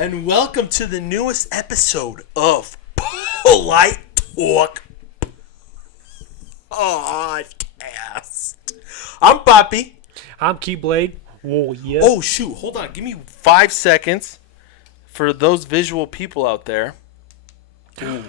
and welcome to the newest episode of Polite Talk Podcast. I'm Poppy. I'm Keyblade. Whoa, yeah. Oh, shoot. Hold on. Give me 5 seconds for those visual people out there. Ooh.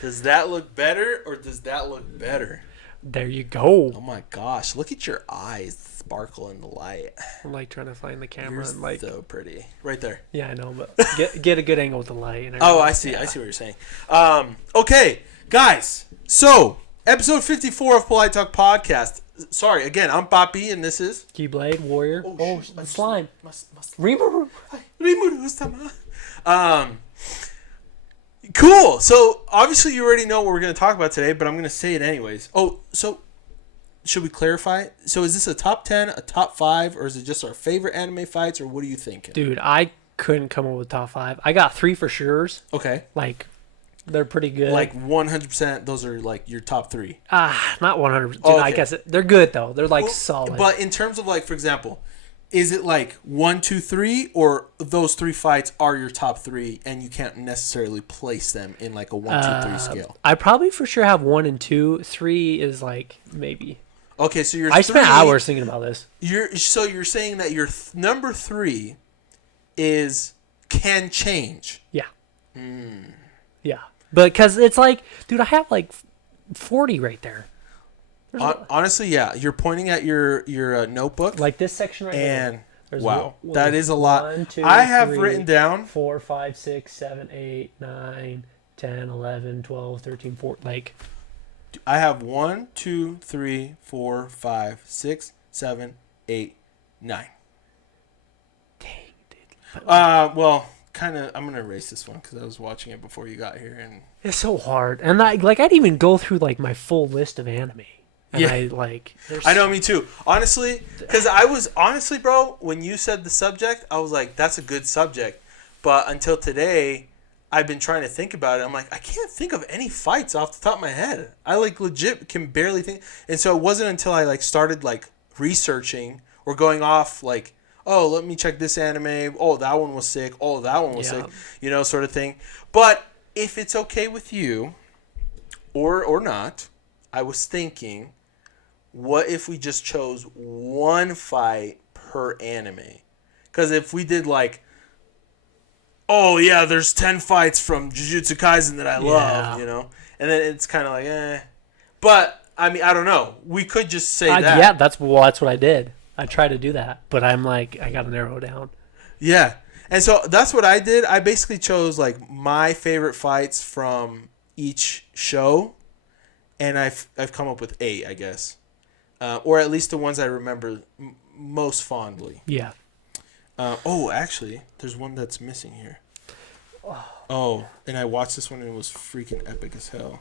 Does that look better or does that look better? There you go. Oh, my gosh. Look at your eyes sparkle in the light. I'm like trying to find the camera. You're and like, so pretty. Right there. yeah, I know, but get a good angle with the light. And Oh, everything. I see. Yeah. I see what you're saying. Okay, guys. So, episode 54 of Polite Talk Podcast. Sorry, again, I'm Poppy, and this is... Keyblade, Warrior. Oh, shoot, slime. Rimuru. Cool. So, obviously, you already know what we're going to talk about today, but I'm going to say it anyways. Oh, so... Should we clarify? So is this a top 10, a top 5, or is it just our favorite anime fights, or what are you thinking? Dude, I couldn't come up with top 5. I got 3 for sure's. Okay. Like, they're pretty good. Like 100%, those are like your top 3. Not 100%. Dude, Oh, okay. I guess they're good, though. They're like Well, solid. But in terms of like, for example, is it like 1, 2, 3, or those 3 fights are your top 3, and you can't necessarily place them in like a 1, 2, 3 scale? I probably for sure have 1 and 2. 3 is like maybe. Okay, so your I spent hours thinking about this. You're saying that your number 3 is can change. Yeah. Yeah. But because it's like, dude, I have like 40 right there. Honestly, yeah, you're pointing at your notebook, Like this section right and here. There's wow, one- that is a lot. 1, 2, I have 3, written down 4, 5, 6, 7, 8, 9, 10, 11, 12, 13, 14. Like, I have 1, 2, 3, 4, 5, 6, 7, 8, 9. dang, dude. Well, kind of. I'm gonna erase this one because I was watching it before you got here, and It's so hard. And I'd even go through like my full list of anime. And Yeah. I I know, me too. Honestly, because bro, when you said the subject, I was like, that's a good subject. But until today, I've been trying to think about it. I'm like, I can't think of any fights off the top of my head. I like legit can barely think. And so it wasn't until I like started like researching or going off like, oh, let me check this anime. Oh, that one was sick. Oh, that one was Yeah. sick. Sort of thing. But if it's okay with you, or not, I was thinking, what if we just chose one fight per anime? Because if we did like, oh yeah, there's 10 fights from Jujutsu Kaisen that I love, and then it's kind of like, eh. But I mean, I don't know. We could just say that. Yeah, that's what I did. I tried to do that, but I'm like, I got to narrow it down. Yeah. And so that's what I did. I basically chose like my favorite fights from each show, and I've come up with 8, I guess. Or at least the ones I remember most fondly. Yeah. Actually, there's one that's missing here. Oh, and I watched this one and it was freaking epic as hell.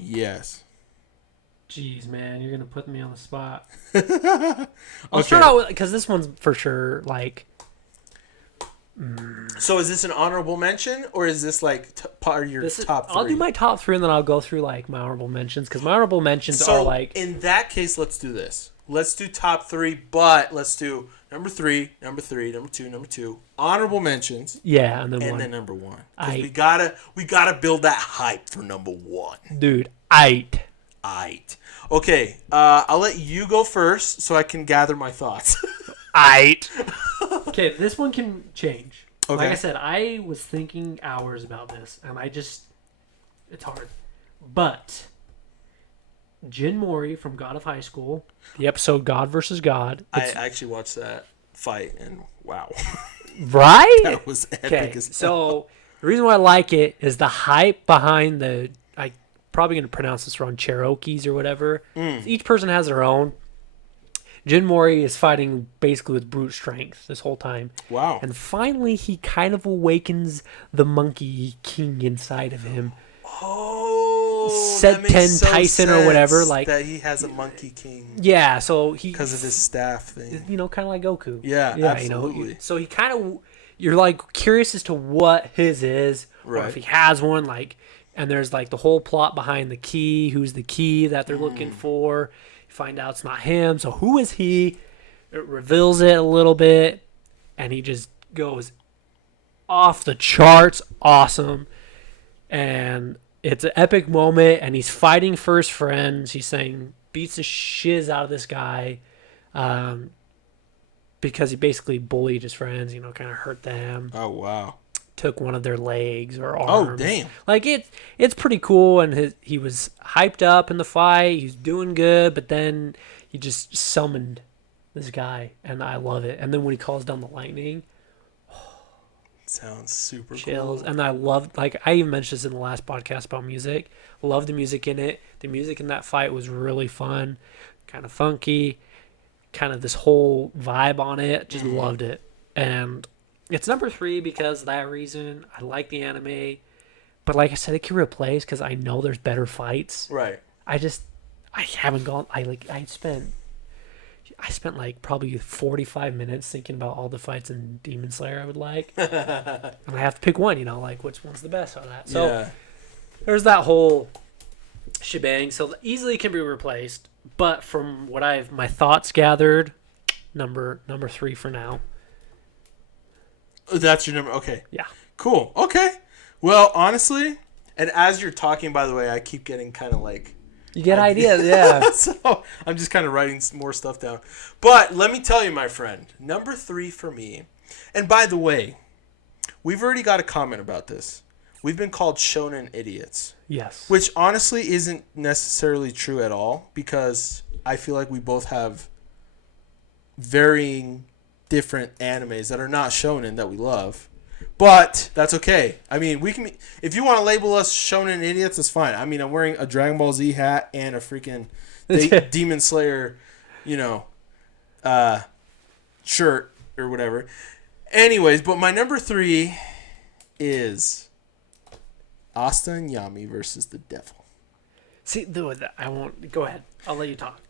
Yes. Jeez, man, you're gonna put me on the spot. Okay. I'll start out with, because this one's for sure like. So is this an honorable mention or is this like part of your top 3? I'll do my top 3 and then I'll go through like my honorable mentions, because my honorable mentions are like. In that case, let's do this. Let's do top 3, but let's do number 3, number 3, number 2, number 2, honorable mentions, Yeah, and then and one. then number 1. Because we gotta build that hype for number 1. Dude, aight. Okay, I'll let you go first so I can gather my thoughts. Aight. Okay, this one can change. Okay. Like I said, I was thinking hours about this, and it's hard. But Jin Mori from God of High School, the episode God versus God. I actually watched that fight, and wow. Right? That was epic Okay, as hell. so the reason why I like it is the hype behind the. I probably going to pronounce this wrong, Cherokees or whatever. Each person has their own. Jin Mori is fighting basically with brute strength this whole time. Wow. And finally, he kind of awakens the monkey king inside of him. Oh, Set that makes 10 so Tyson or whatever, sense like- that he has a monkey king Yeah, so he... because of his staff thing. kind of like Goku. Yeah, absolutely. So he kind of... You're, like, curious as to what his is, or Right. if he has one, like... And there's, like, the whole plot behind the key, who's the key that they're looking for. You find out it's not him, so who is he? it reveals it a little bit, and he just goes off the charts awesome. And it's an epic moment, and he's fighting for his friends. He's saying, beats the shiz out of this guy because he basically bullied his friends, kind of hurt them. Oh, wow. Took one of their legs or arms. Oh, damn. Like, it's pretty cool, and he was hyped up in the fight. He was doing good, but then he just summoned this guy, and I love it. And then when he calls down the lightning, sounds super chills. cool. And I loved, like, I even mentioned this in the last podcast about music. Love the music in it. The music in that fight was really fun, kind of funky, kind of this whole vibe on it. Just loved it. And it's number 3 because of that reason. I like the anime, but like I said, it can replace because I know there's better fights. Right. I haven't gone. I spent like probably 45 minutes thinking about all the fights in Demon Slayer I would like, and I have to pick one. Like which one's the best out of that. So Yeah. there's that whole shebang. So easily can be replaced, but from what my thoughts gathered, number 3 for now. That's your number. Okay. Yeah. Cool. Okay. Well, honestly, and as you're talking, by the way, I keep getting kind of like... You get ideas, yeah. So I'm just kind of writing some more stuff down. But let me tell you, my friend, number 3 for me, and by the way, we've already got a comment about this. We've been called shonen idiots. Yes. Which honestly isn't necessarily true at all, because I feel like we both have varying different animes that are not shonen that we love. But that's okay. I mean, we can. If you want to label us shonen idiots, that's fine. I mean, I'm wearing a Dragon Ball Z hat and a freaking Demon Slayer, shirt or whatever. Anyways, but my number 3 is Asta and Yami versus the Devil. See, I won't. Go ahead. I'll let you talk.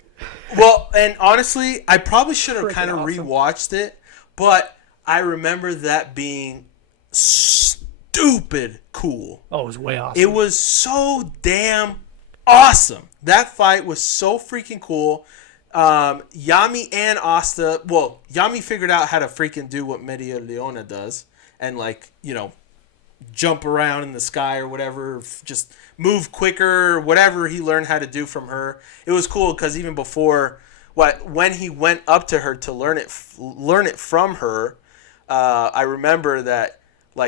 Well, and honestly, I probably should have Freaking kind of awesome. rewatched it, but I remember that being stupid cool. Oh, it was way awesome. It was so damn awesome. That fight was so freaking cool. Yami and Asta, well, Yami figured out how to freaking do what Media Leona does and jump around in the sky or whatever, just move quicker, whatever he learned how to do from her. It was cool because even before, when he went up to her to learn it from her, I remember that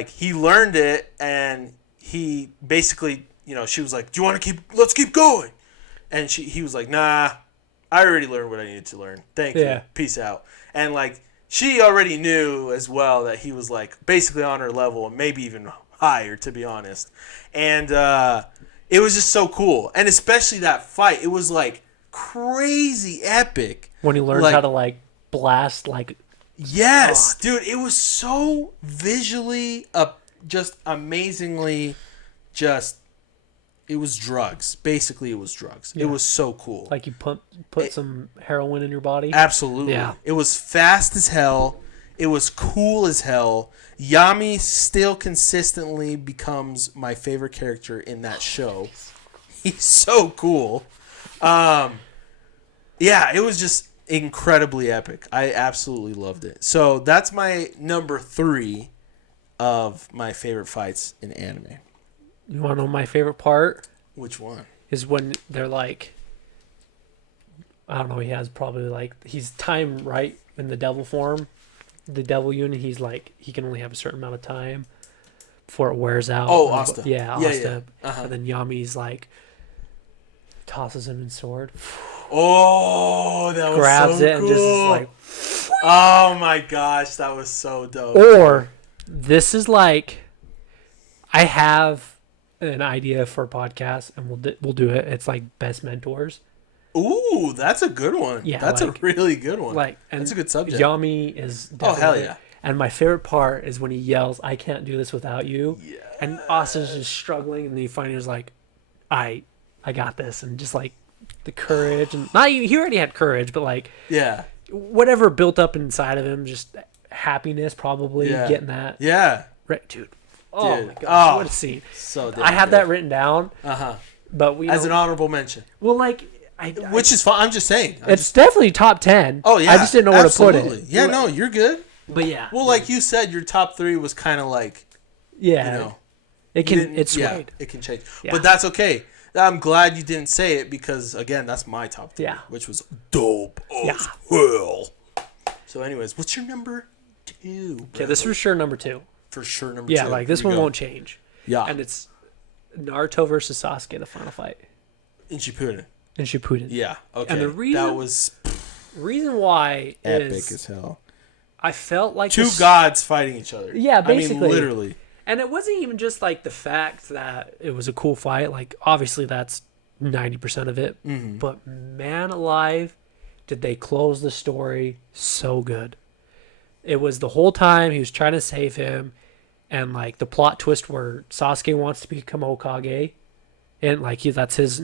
he learned it and he basically, she was like, "Do you want to let's keep going?" And he was like, "Nah, I already learned what I needed to learn. Thank you. Peace out." And she already knew as well that he was basically on her level and maybe even higher, to be honest. And it was just so cool. And especially that fight, it was crazy epic. When he learns how to blast Yes, dude, it was so visually just amazingly it was drugs. Basically, it was drugs. Yeah. It was so cool. you put some heroin in your body. Absolutely. Yeah. It was fast as hell. It was cool as hell. Yami still consistently becomes my favorite character in that show. He's so cool. Yeah, it was just incredibly epic. I absolutely loved it. So that's my number 3 of my favorite fights in anime. You want to know my favorite part? Which one? Is when they're I don't know, he has probably he's time right in the devil form. The devil unit, he's he can only have a certain amount of time before it wears out. Oh, Asta. Yeah, Yeah, Asta. yeah. Uh-huh. And then Yami's tosses him his sword. Oh, that was Grabs so it cool. and just is oh my gosh, that was so dope. Or this is I have an idea for a podcast and we'll do it. It's best mentors. Ooh, that's a good one. Yeah, that's a really good one. And that's a good subject. Yami is Oh, hell yeah. And my favorite part is when he yells, "I can't do this without you." Yeah. And Asta's just struggling, and then he finally was I got this, and just the courage, and not even, he already had courage, but yeah, whatever built up inside of him, just happiness, probably getting that. Yeah. Right, dude. Oh Dude. my gosh, what Oh. a scene! So damn I have good. that written down, Uh-huh. but we As an honorable mention. well, which is fine. I'm just saying. It's definitely top 10. Oh yeah, I just didn't know where to put it. Yeah, no, you're good. But yeah. Well, like you said, your top 3 was kind of like, Yeah. you know, It can. It's swayed. it can change, Yeah. but that's okay. I'm glad you didn't say it because again, that's my top 3, Yeah. which was dope as Yeah. hell. So, anyways, what's your number 2? Okay, this is for sure number 2. For sure, number 2. Yeah, like this Here we one go. won't change. Yeah, And it's Naruto versus Sasuke, the final fight in Shippuden. in Shippuden. Yeah, okay. And the reason- that was Reason why epic is as hell. I felt like 2 this- gods fighting each other. Yeah, I mean, basically. literally. And it wasn't even just like the fact that it was a cool fight. Like obviously that's 90% of it. Mm-hmm. But man alive, did they close the story so good. It was the whole time he was trying to save him, and like the plot twist where Sasuke wants to become Hokage, and like that's his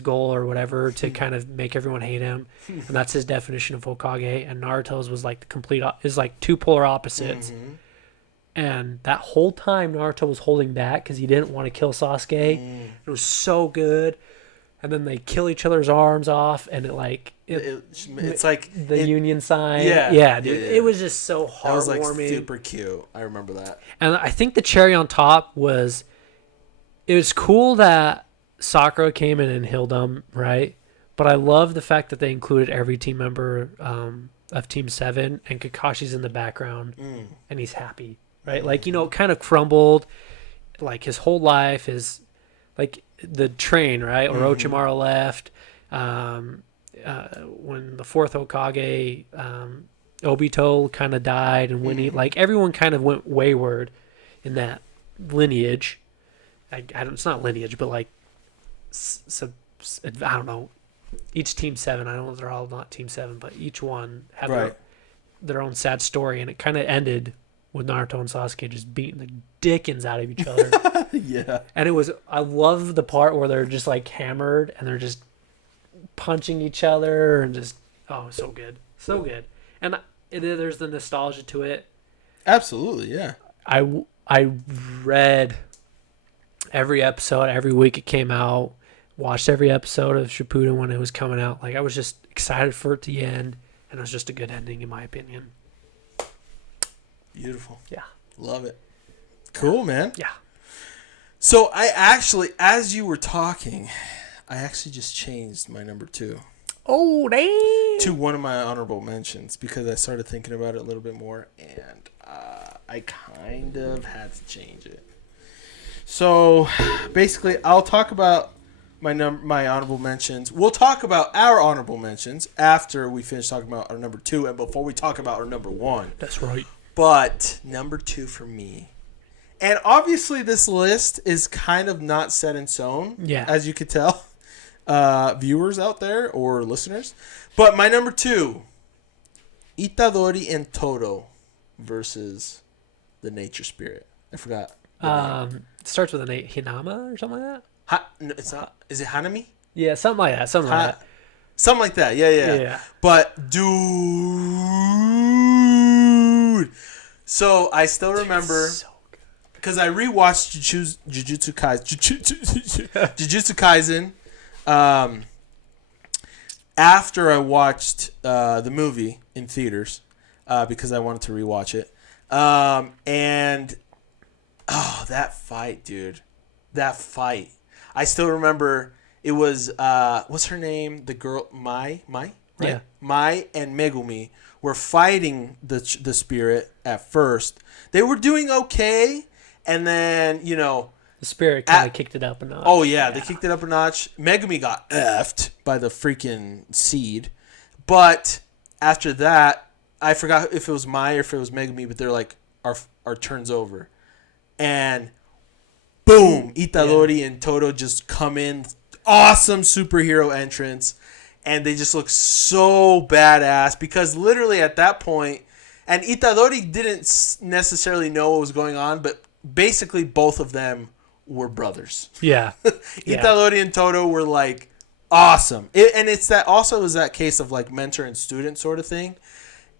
goal or whatever to kind of make everyone hate him, and that's his definition of Hokage. And Naruto's was like the complete is like two polar opposites. Mm-hmm. And that whole time Naruto was holding back because he didn't want to kill Sasuke. It was so good. And then they kill each other's arms off, and It's like the it, union sign. Yeah, Yeah, dude. yeah. It was just so that was like heartwarming. super cute. I remember that. And I think the cherry on top was it was cool that Sakura came in and healed him, right? But I love the fact that they included every team member of Team 7, and Kakashi's in the background, and he's happy, right? Like, it kind of crumbled, like his whole life is like the train, right? Orochimaru left. When the fourth Hokage, Obito kind of died, and when like everyone kind of went wayward in that lineage. It's not lineage, but like, I don't know. Each Team 7, I know they're all not Team 7, but each one have their own sad story, and it kind of ended with Naruto and Sasuke just beating the dickens out of each other. Yeah. And I love the part where they're just like hammered and they're just punching each other and just, so good. So good. And there's the nostalgia to it. Absolutely, yeah. I read every episode, every week it came out, watched every episode of Shippuden when it was coming out. Like, I was just excited for it to end, and it was just a good ending in my opinion. Beautiful. Yeah. Love it. Cool, man. Yeah. So I actually, as you were talking, I actually just changed my number 2 Oh, dang. to one of my honorable mentions because I started thinking about it a little bit more, and I kind of had to change it. So basically, I'll talk about my honorable mentions. We'll talk about our honorable mentions after we finish talking about our number 2 and before we talk about our number 1. That's right. But number 2 for me, and obviously this list is kind of not set in stone, as you could tell, viewers out there or listeners. But my number 2, Itadori and Todo versus the Nature Spirit. I forgot. It starts with an Hinama or something like that. No, it's not. Is it Hanami? Yeah, something like that. Something like that. Something like that. Yeah. Yeah. But dude, so I still remember. So good. Because I rewatched Jujutsu Kaisen after I watched the movie in theaters because I wanted to rewatch it. And that fight, dude. That fight. I still remember it was, what's her name? The girl, Mai? Right? Yeah. Mai and Megumi were fighting the spirit at first. They were doing okay. And then, the spirit kind of kicked it up a notch. Oh, yeah, they kicked it up a notch. Megumi got effed by the freaking seed. But after that, I forgot if it was Mai or if it was Megumi, but they're like, our turn's over. And boom, Itadori and Todo just come in. Awesome superhero entrance. And they just look so badass because literally at that point, and Itadori didn't necessarily know what was going on, but basically both of them were brothers. Yeah. Itadori and Todo were like awesome. And it's that also is that case of like mentor and student sort of thing.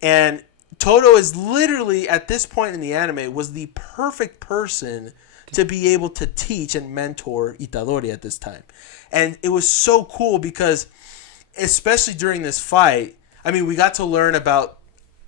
And Todo is literally at this point in the anime was the perfect person to be able to teach and mentor Itadori at this time. And it was so cool because especially during this fight, I mean, we got to learn about,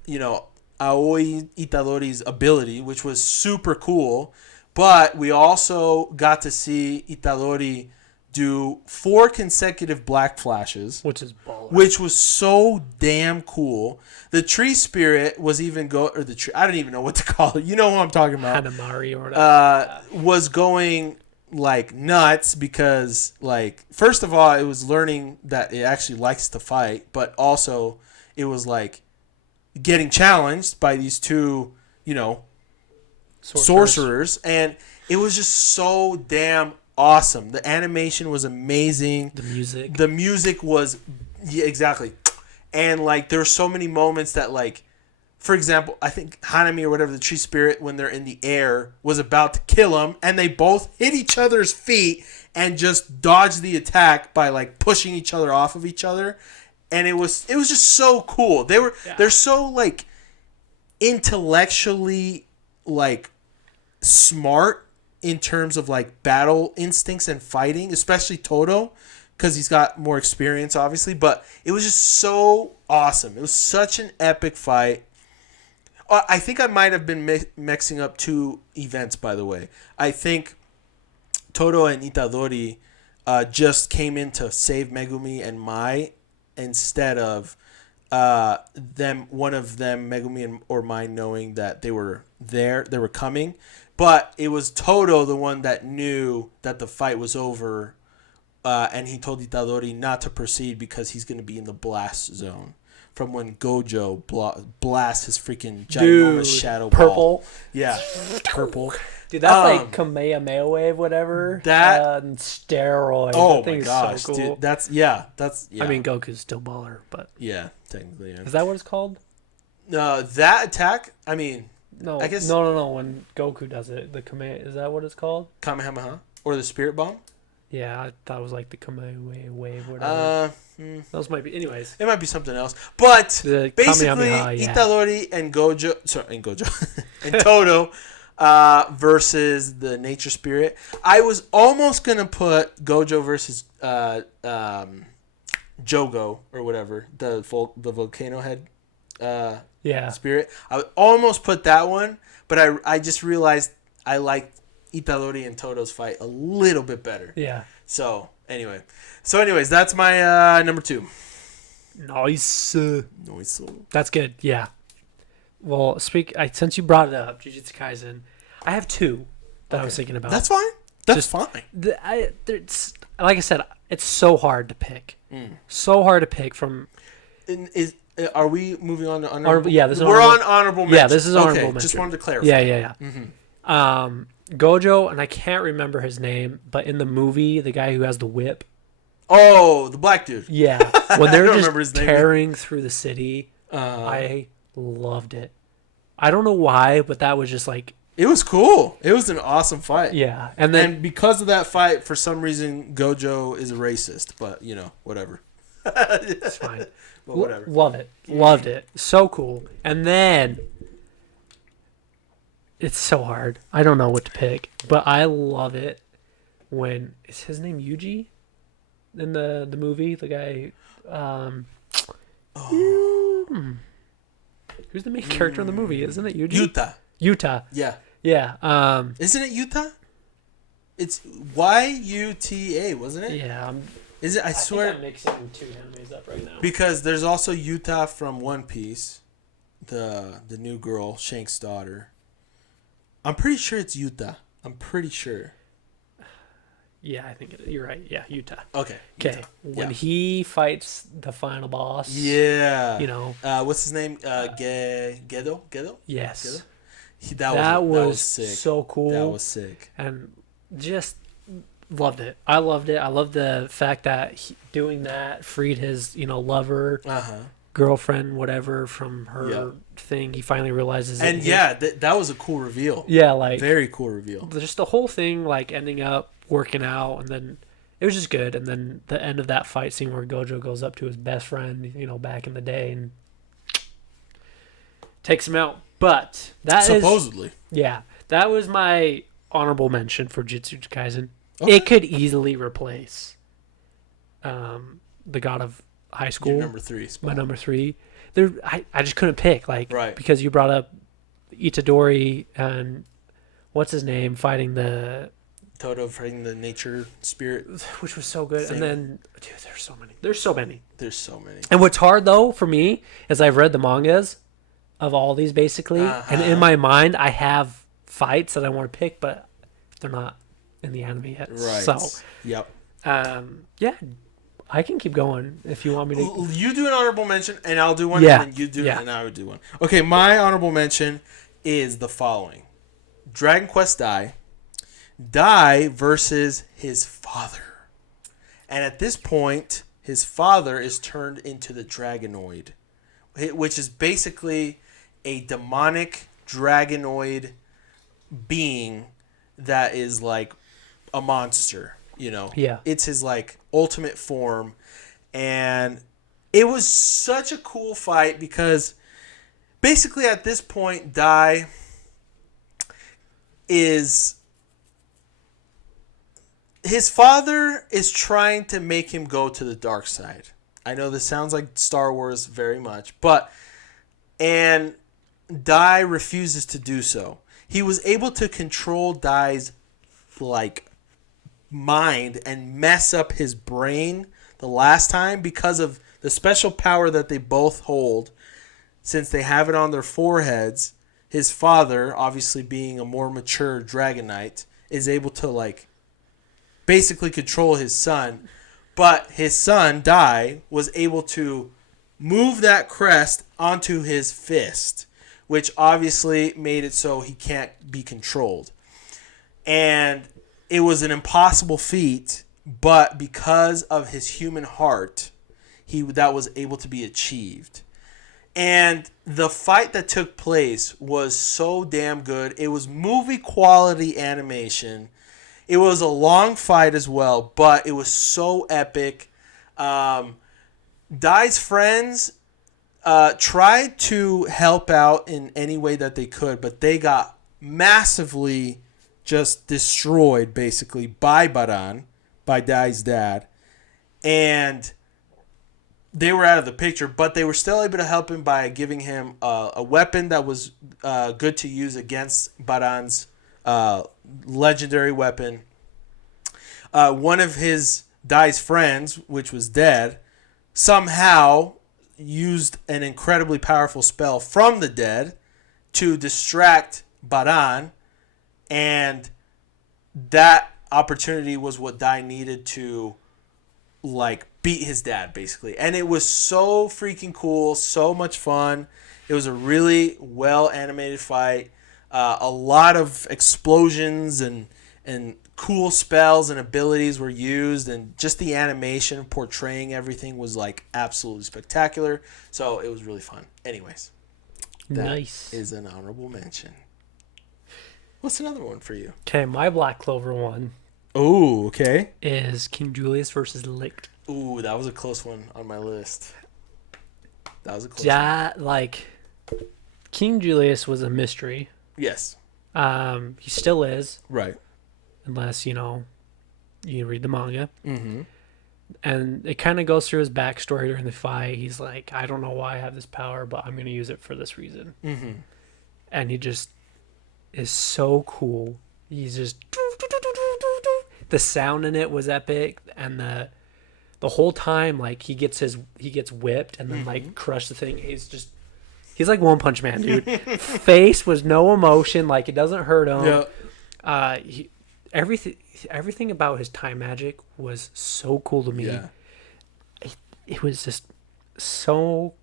Aoi Itadori's ability, which was super cool. But we also got to see Itadori do 4 consecutive black flashes, which is baller. which was so damn cool. The tree spirit was even or the tree. I don't even know what to call it. You know what I'm talking about? Hanamari or whatever. Was going like nuts because, like, first of all, it was learning that it actually likes to fight, but also it was like getting challenged by these 2, sorcerers, and it was just so damn awesome. The animation was amazing. The music was, yeah, exactly. And like there were so many moments that, like, for example, I think Hanami or whatever, the tree spirit, when they're in the air, was about to kill him, and they both hit each other's feet and just dodged the attack by like pushing each other off of each other. And it was just so cool. They're so like intellectually like smart in terms of like battle instincts and fighting, especially Todo, because he's got more experience, obviously. But it was just so awesome. It was such an epic fight. I think I might have been mixing up 2 events, by the way. I think Todo and Itadori just came in to save Megumi and Mai instead of one of them, Megumi or Mai, knowing that they were there, they were coming. But it was Todo, the one that knew that the fight was over, and he told Itadori not to proceed because he's going to be in the blast zone from when Gojo blasts his freaking ginormous shadow purple ball. Yeah, purple. Dude, that's like Kamehameha wave, whatever. That steroid. Oh that my gosh, so cool. dude, that's yeah. I mean, Goku's still baller, but yeah, technically. Yeah. Is that what it's called? That attack. I mean, no, I guess no. When Goku does it, the Kamehameha, is that what it's called? Kamehameha or the Spirit Bomb? Yeah, I thought it was like the Kamehameha wave, whatever. Those might be. Anyways, it might be something else. But the basically, Itadori and and Todo versus the Nature Spirit. I was almost gonna put Gojo versus Jogo or whatever, the volcano head spirit. I would almost put that one, but I just realized I liked Itadori and Todo's fight a little bit better. Yeah. So anyways, that's my number 2. Nice. Nice. That's good. Yeah. Well, since you brought it up, Jujutsu Kaisen, I have 2 that I was thinking about. That's fine. That's fine. Like I said, it's so hard to pick. So hard to pick from. Are we moving on to honorable? Yeah, this is we're on honorable mention. Yeah, this is honorable mention. Just wanted to clarify. Yeah. Mm-hmm. Gojo, and I can't remember his name, but in the movie, the guy who has the whip. Oh, the black dude. Yeah, when they're just tearing through the city, I loved it. I don't know why, but that was just like... It was cool. It was an awesome fight. Yeah. And because of that fight, for some reason, Gojo is a racist, but, whatever. It's fine. But whatever. Love it. Loved it. So cool. And then... It's so hard. I don't know what to pick, but I love it when... Is his name Yuji? In the movie? The guy... Who's the main character in the movie? Isn't it Yuji? Yuta. Yeah. Yeah. Isn't it Yuta? It's Yuta, wasn't it? Yeah. Is it? I swear. I'm mixing 2 animes up right now. Because there's also Yuta from One Piece, the new girl, Shank's daughter. I'm pretty sure it's Yuta. I'm pretty sure. Yeah, I think you're right. Yeah, Yuta. Okay. When he fights the final boss. Yeah. What's his name? Gedo? Yes. Gedo? That was sick. So cool. That was sick. And just loved it. I loved it. I loved the fact that doing that freed his, lover, girlfriend, whatever, from her thing. He finally realizes it. And that was a cool reveal. Yeah, like... Very cool reveal. Just the whole thing, like, ending up working out, and then it was just good. And then the end of that fight scene where Gojo goes up to his best friend, back in the day, and takes him out. But that supposedly. That was my honorable mention for Jujutsu Kaisen. Okay. It could easily replace the God of high school. Your number 3 spot. My number 3. There, I just couldn't pick, like, Right. because you brought up Itadori and what's his name fighting the, Toto fighting the nature spirit. which was so good. Thing. And then, dude, there's so many. There's so many. There's so many. And what's hard though for me is I've read the mangas of all these basically, and in my mind I have fights that I want to pick, but they're not in the anime yet. Right. So, yep. yeah, I can keep going if you want me to. You do an honorable mention, and I'll do one, Yeah. and then you do, Yeah. and I would do one. Okay, my honorable mention is the following: Dragon Quest Dai versus his father, and at this point, his father is turned into the Dragonoid, which is basically a demonic Dragonoid being that is like a monster. You know, Yeah. it's his like ultimate form, and it was such a cool fight because basically at this point, Dai is his father is trying to make him go to the dark side. I know this sounds like Star Wars very much, and Dai refuses to do so. He was able to control Dai's like mind and mess up his brain the last time because of the special power that they both hold, since they have it on their foreheads. His father, obviously being a more mature Dragon Knight, is able to like basically control his son, but his son Dai was able to move that crest onto his fist, which obviously made it so he can't be controlled. And it was an impossible feat, but because of his human heart, that was able to be achieved. And the fight that took place was so damn good. It was movie quality animation. It was a long fight as well, but it was so epic. Dai's friends tried to help out in any way that they could, but they got massively just destroyed basically by Baran, by Dai's dad, and they were out of the picture, but they were still able to help him by giving him a weapon that was good to use against Baran's legendary weapon. One of his Dai's friends, which was dead, somehow used an incredibly powerful spell from the dead to distract Baran, and that opportunity was what Dai needed to like beat his dad basically. And it was so freaking cool, so much fun. It was a really well animated fight. A lot of explosions and cool spells and abilities were used, and just the animation portraying everything was like absolutely spectacular. So it was really fun. Anyways, that Nice. is an honorable mention. What's another one for you? Okay, my Black Clover one Oh, okay. is King Julius versus Licht. Ooh, that was a close one on my list. That was a close one. That, like, King Julius was a mystery. Yes. He still is, Right. unless, you read the manga. Mm-hmm. And it kind of goes through his backstory during the fight. He's like, I don't know why I have this power, but I'm going to use it for this reason. Mm-hmm. And he just is so cool. He's just... The sound in it was epic, and the whole time, like, he gets whipped and then like crush the thing. He's like One Punch Man, dude. Face was no emotion, like it doesn't hurt him. Yeah. Everything about his time magic was so cool to me. Yeah. It was just so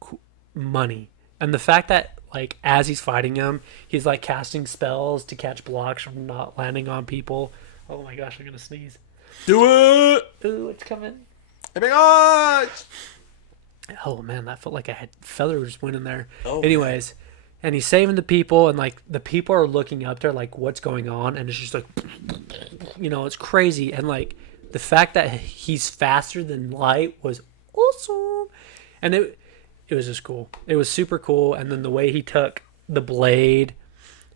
money, and the fact that like as he's fighting him, he's like casting spells to catch blocks from not landing on people. Oh my gosh, I'm gonna sneeze. Do it! Ooh, it's coming. Oh my gosh! Oh man, that felt like I had feathers went in there. Oh, Anyways, and he's saving the people, and like the people are looking up there, like what's going on, and it's just like, it's crazy, and like the fact that he's faster than light was awesome, and it was just cool. It was super cool, and then the way he took the blade,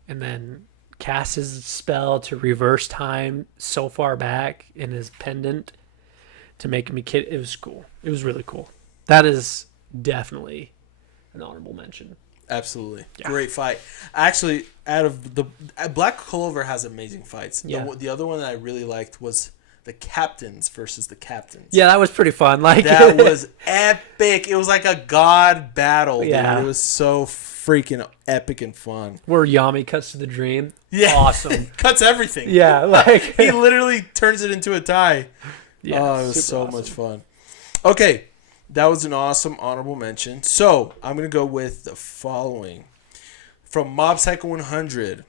and then cast his spell to reverse time so far back in his pendant to make me kid. It was cool. It was really cool. that is definitely an honorable mention. Absolutely. Yeah. Great fight. Actually, out of the Black Clover has amazing fights. Yeah. The other one that I really liked was the Captains versus the Captains. Yeah, that was pretty fun. Like That was epic. It was like a god battle, dude. Yeah. It was so freaking epic and fun. where Yami cuts to the dream. Yeah. Awesome. Cuts everything. Yeah, like He literally turns it into a tie. yeah, Oh, it was super so awesome. much fun. Okay, that was an awesome honorable mention. So I'm gonna go with the following from Mob Psycho 100.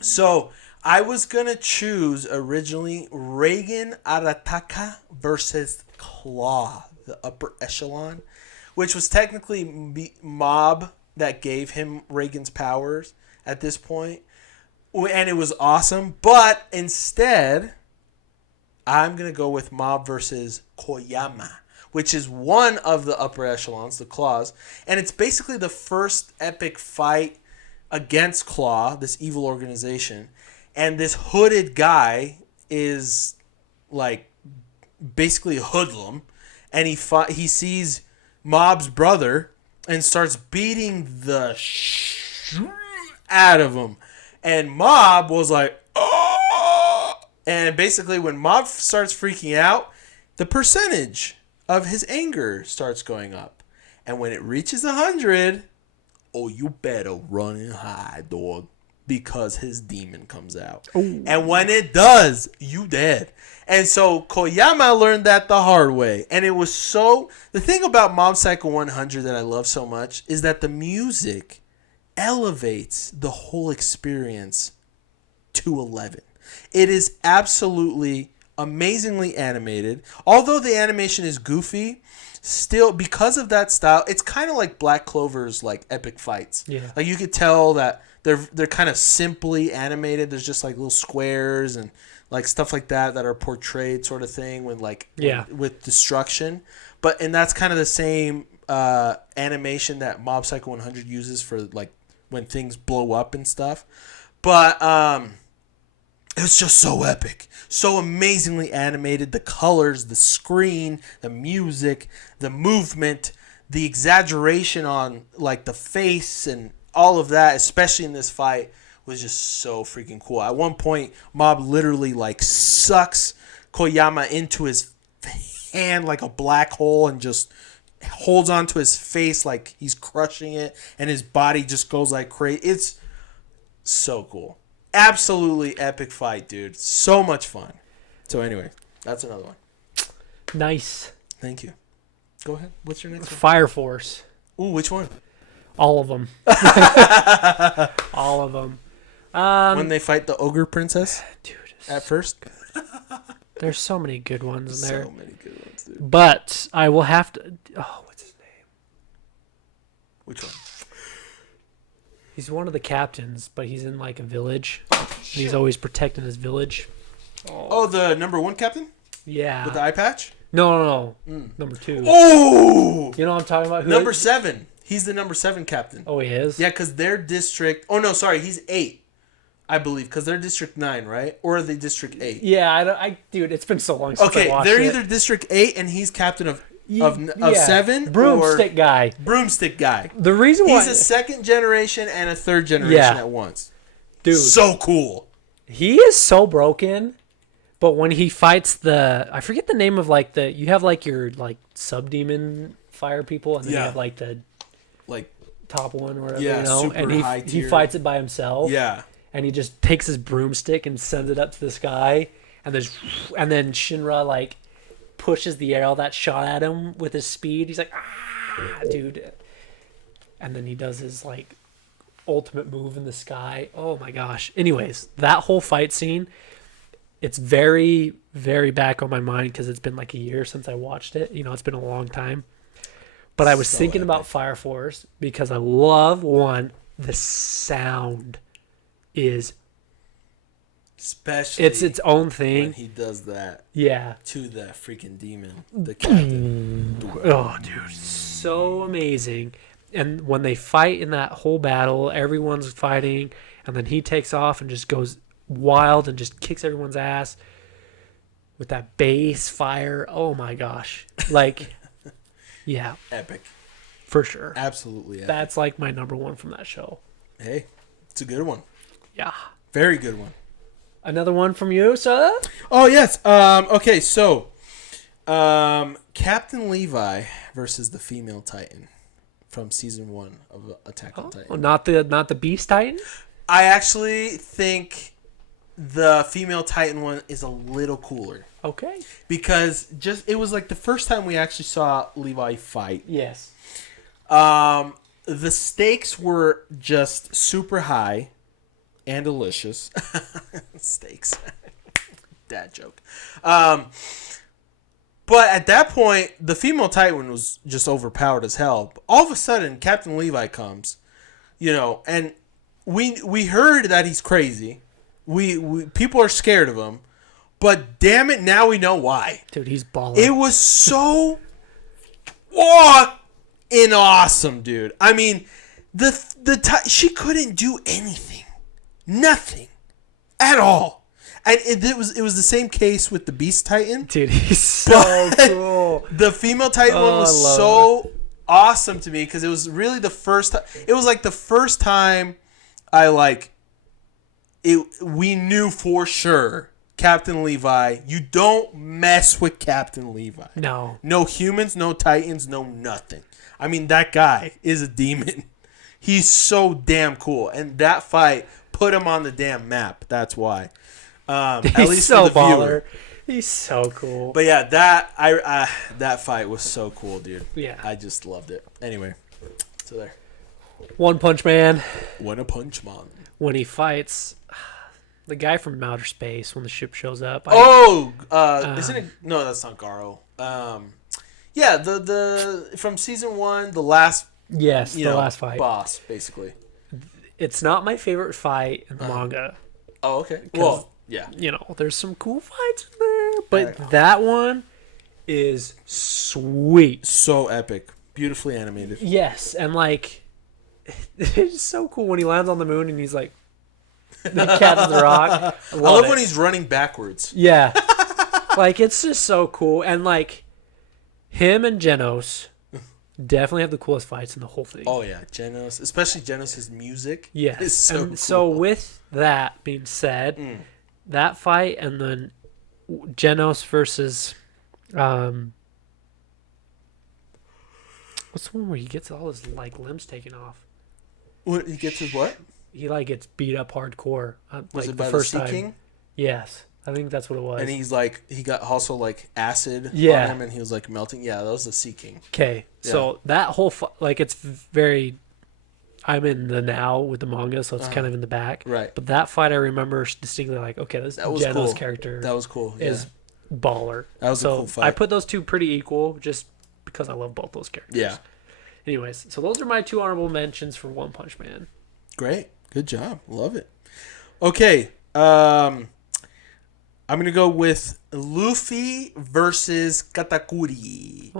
So I was gonna choose originally Reagan Arataka versus Claw, the upper echelon, which was technically Mob that gave him Reagan's powers at this point, and it was awesome. But instead, I'm going to go with Mob versus Koyama, which is one of the upper echelons, the Claws. And it's basically the first epic fight against Claw, this evil organization. And this hooded guy is like basically a hoodlum. And he sees Mob's brother and starts beating the out of him. And Mob was like, oh! And basically when Mob starts freaking out, the percentage of his anger starts going up. And when it reaches 100, oh, you better run and hide, dog, because his demon comes out. Ooh. And when it does, you dead. And so Koyama learned that the hard way. And it was so... The thing about Mob Psycho 100 that I love so much is that the music elevates the whole experience to 11. It is absolutely amazingly animated. Although the animation is goofy, still, because of that style, it's kind of like Black Clover's like epic fights. Yeah. Like you could tell that they're kind of simply animated. There's just like little squares and like stuff like that are portrayed sort of thing with like with destruction. And that's kind of the same animation that Mob Psycho 100 uses for like when things blow up and stuff. But it was just so epic, so amazingly animated. The colors, the screen, the music, the movement, the exaggeration on like the face and all of that, especially in this fight, was just so freaking cool. At one point, Mob literally like sucks Koyama into his hand like a black hole and just holds onto his face like he's crushing it, and his body just goes like crazy. It's so cool. Absolutely epic fight, dude. So much fun. So anyway, that's another one. Nice. Thank you. Go ahead. What's your next one? Fire Force. Ooh, which one? All of them. All of them. When they fight the ogre princess? Dude. At first? There's so many good ones in there. So many good ones, dude. But I will have to... Oh, what's his name? Which one? He's one of the captains, but he's in like a village. And he's always protecting his village. Oh, the number 1 captain? Yeah. With the eye patch? No. Number 2. Oh! You know what I'm talking about? Number 7. He's the number 7 captain. Oh, he is? Yeah, because their district... Oh, no, sorry. He's 8, I believe, because they're District 9, right? Or are they District 8? Yeah, dude, it's been so long since I watched they're it. either District 8 and he's captain of yeah. 7 Broomstick or guy. Broomstick guy. The reason why... He's a second generation and a third generation at once. Dude. So cool. He is so broken, but when he fights I forget the name of like you have like your like sub-demon fire people, and then you have like the like top one or whatever, yeah, you know? super And high he tier. fights it by himself. Yeah. And he just takes his broomstick and sends it up to the sky, and then Shinra like pushes the arrow that shot at him with his speed. He's like, ah, dude. And then he does his like ultimate move in the sky. Oh my gosh. Anyways, that whole fight scene, it's very, very back on my mind because it's been like a year since I watched it. You know, it's been a long time. But I was thinking about Fire Force because I love, one, the sound is... Especially it's its own thing. when he does that Yeah. to the freaking demon, the captain. Oh, dude, so amazing. And when they fight in that whole battle, everyone's fighting, and then he takes off and just goes wild and just kicks everyone's ass with that bass fire. Oh my gosh. Like Yeah, Epic. for sure. Absolutely epic. That's like my number one from that show. Hey, it's a good one. Yeah. Very good one. Another one from you, sir? Oh, yes. Okay, so Captain Levi versus the female Titan from season 1 of Attack on Titan. Oh, not the Beast Titan? I actually think the female Titan one is a little cooler Okay. because it was like the first time we actually saw Levi fight. Yes. The stakes were just super high and delicious. Steaks. Dad joke. But at that point, the female Titan was just overpowered as hell. All of a sudden, Captain Levi comes, and we heard that he's crazy. We people are scared of him, but damn it, now we know why. Dude, he's balling. It was so awesome, dude. I mean, she couldn't do anything, nothing, at all. And it was the same case with the Beast Titan. Dude, he's so cool. The female Titan one was so awesome to me because it was really the first time. It was like the first time we knew for sure Captain Levi. You don't mess with Captain Levi. No. No humans, no Titans, no nothing. I mean, that guy is a demon. He's so damn cool. And that fight put him on the damn map. That's why. At least so for the baller. viewer. He's so cool. But yeah, that fight was so cool, dude. Yeah. I just loved it. Anyway, so there. One Punch Man, One a punch man. when he fights the guy from outer space when the ship shows up. Isn't it? No, that's not Garo. Yeah, the from season 1, the last. Yes, the last fight. Boss, basically. It's not my favorite fight in the manga. Oh, okay. Well, yeah. There's some cool fights in there, but that one is sweet. So epic, beautifully animated. Yes, and it's so cool when he lands on the moon and he's like, catches the rock. I love when he's running backwards. Yeah. It's just so cool. And him and Genos definitely have the coolest fights in the whole thing. Oh yeah, Genos, especially Genos' music. Yes. Is so and cool. so with that being said, that fight and then Genos versus what's the one where he gets all his limbs taken off? What, he gets his what? He gets beat up hardcore. Was it the by first the Sea time? King? Yes, I think that's what it was. And he got also acid on him, and he was melting. Yeah, that was the Sea King. Okay, so that whole it's very. I'm in the now with the manga, so it's kind of in the back. Right. But that fight, I remember distinctly. Okay, this Genos cool. character. That was cool. Yeah. Is baller. That was a cool fight. I put those two pretty equal, just because I love both those characters. Yeah. Anyways, so those are my 2 honorable mentions for One Punch Man. Great. Good job. Love it. Okay. I'm going to go with Luffy versus Katakuri.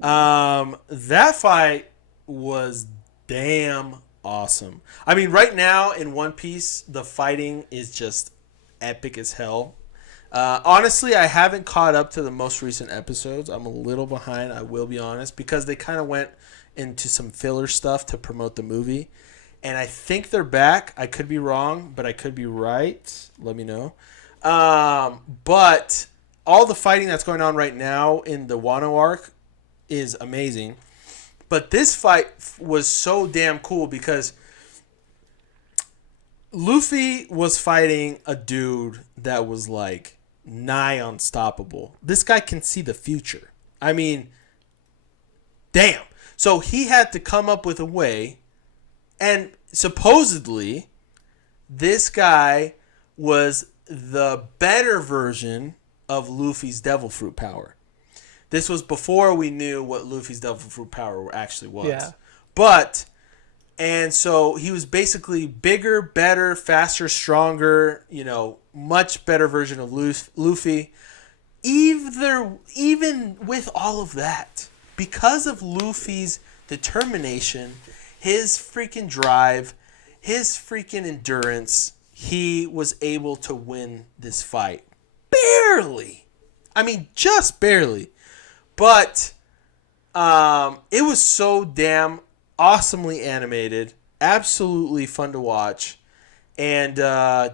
That fight was damn awesome. I mean, right now in One Piece, the fighting is just epic as hell. Honestly, I haven't caught up to the most recent episodes. I'm a little behind, I will be honest, because they kind of went into some filler stuff to promote the movie. And I think they're back. I could be wrong, but I could be right. Let me know. But all the fighting that's going on right now in the Wano arc is amazing. But this fight was so damn cool because Luffy was fighting a dude that was nigh unstoppable. This guy can see the future. I mean, damn. So he had to come up with a way. And supposedly, this guy was the better version of Luffy's Devil Fruit power. This was before we knew what Luffy's Devil Fruit power actually was. Yeah. And so he was basically bigger, better, faster, stronger, much better version of Luffy. Even with all of that, because of Luffy's determination, his freaking drive, his freaking endurance, he was able to win this fight. Barely. I mean, just barely. But It was so damn awesomely animated, absolutely fun to watch, and